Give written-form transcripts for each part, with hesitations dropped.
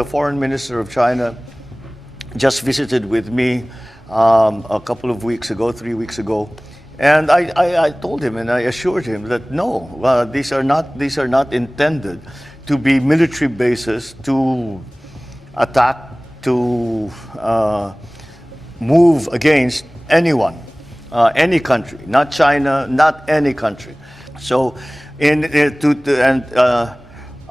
the foreign minister of China just visited with me a couple of weeks ago, 3 weeks ago, and I told him and I assured him that no, these are not intended to be military bases to attack, to move against anyone, any country, not China, not any country. So,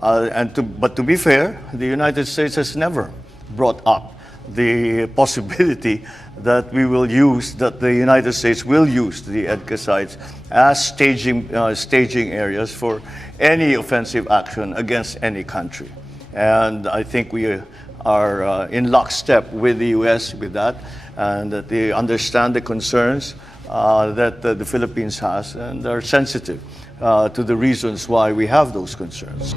but to be fair, the United States has never brought up the possibility that the United States will use the EDCA sites as staging areas for any offensive action against any country. And I think we are in lockstep with the U.S. with that, and that they understand the concerns that the Philippines has and are sensitive to the reasons why we have those concerns.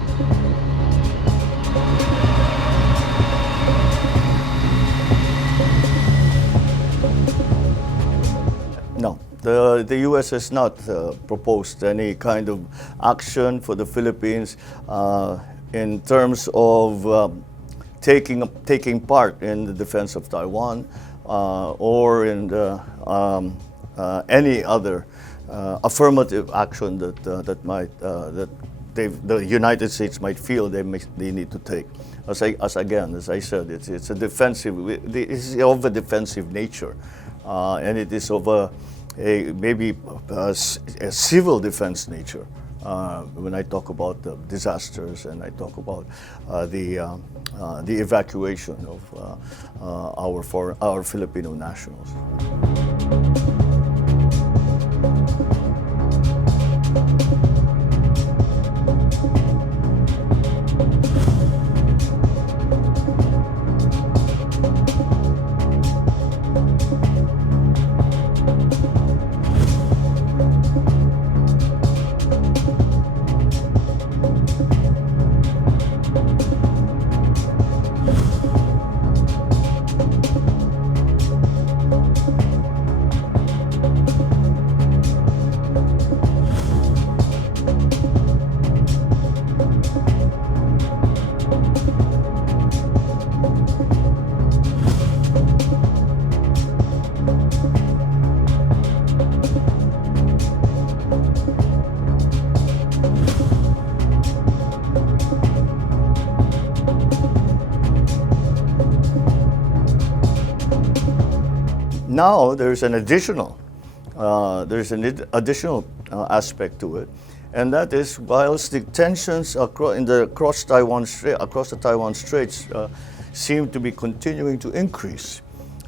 No, the U.S. has not proposed any kind of action for the Philippines in terms of taking part in the defense of Taiwan or in any other affirmative action that the United States might feel they need to take. As I said, it's a defensive. It's of a defensive nature, and it is of maybe a civil defense nature. When I talk about the disasters and I talk about the evacuation of our Filipino nationals. Now there's an additional aspect to it, and that is whilst the tensions across the Taiwan Straits seem to be continuing to increase,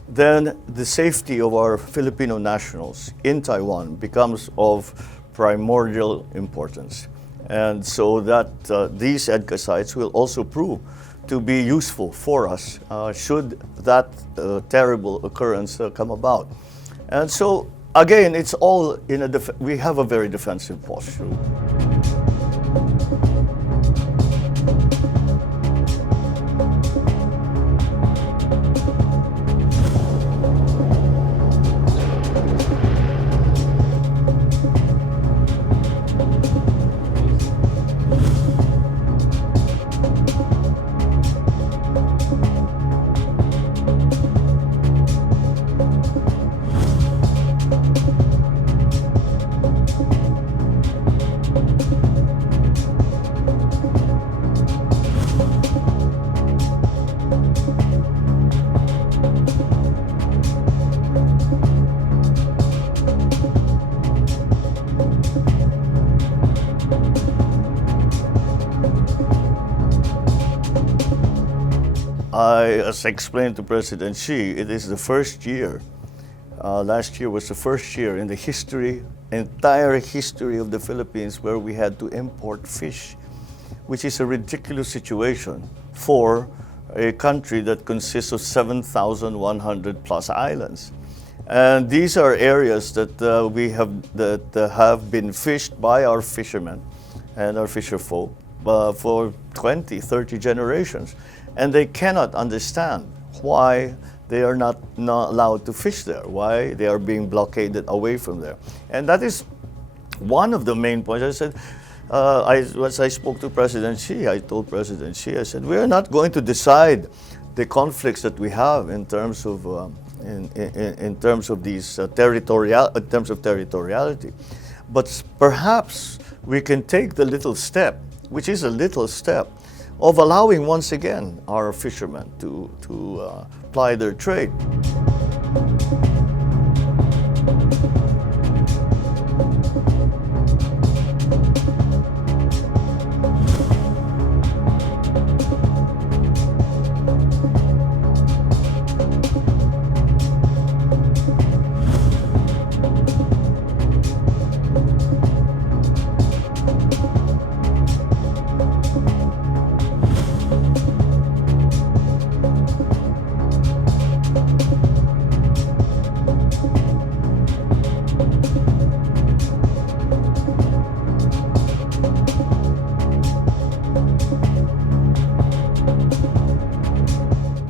then the safety of our Filipino nationals in Taiwan becomes of primordial importance, and so that these EDCA sites will also prove to be useful for us should that terrible occurrence come about. And so, again, it's all we have a very defensive posture. As I explained to President Xi, it is the first year, last year was the first year in the entire history of the Philippines where we had to import fish, which is a ridiculous situation for a country that consists of 7,100 plus islands. And these are areas that have been fished by our fishermen and our fisherfolk for 20, 30 generations. And they cannot understand why they are not allowed to fish there, why they are being blockaded away from there. And that is one of the main points. I said, As I spoke to President Xi, I told President Xi, I said, we are not going to decide the conflicts that we have in terms of in terms of these territoriality, but perhaps we can take the little step, which is a little step, of allowing once again our fishermen to ply their trade.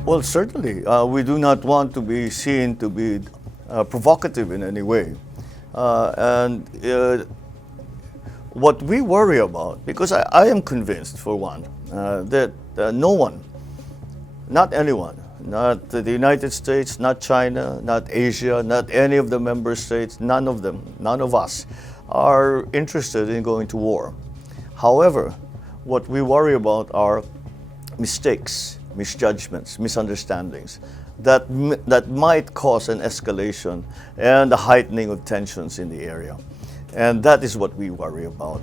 Well, certainly, we do not want to be seen to be provocative in any way. What we worry about, because I am convinced, for one, that no one, not anyone, not the United States, not China, not Asia, not any of the member states, none of them, none of us, are interested in going to war. However, what we worry about are mistakes, misjudgments, misunderstandings that might cause an escalation and a heightening of tensions in the area. And that is what we worry about.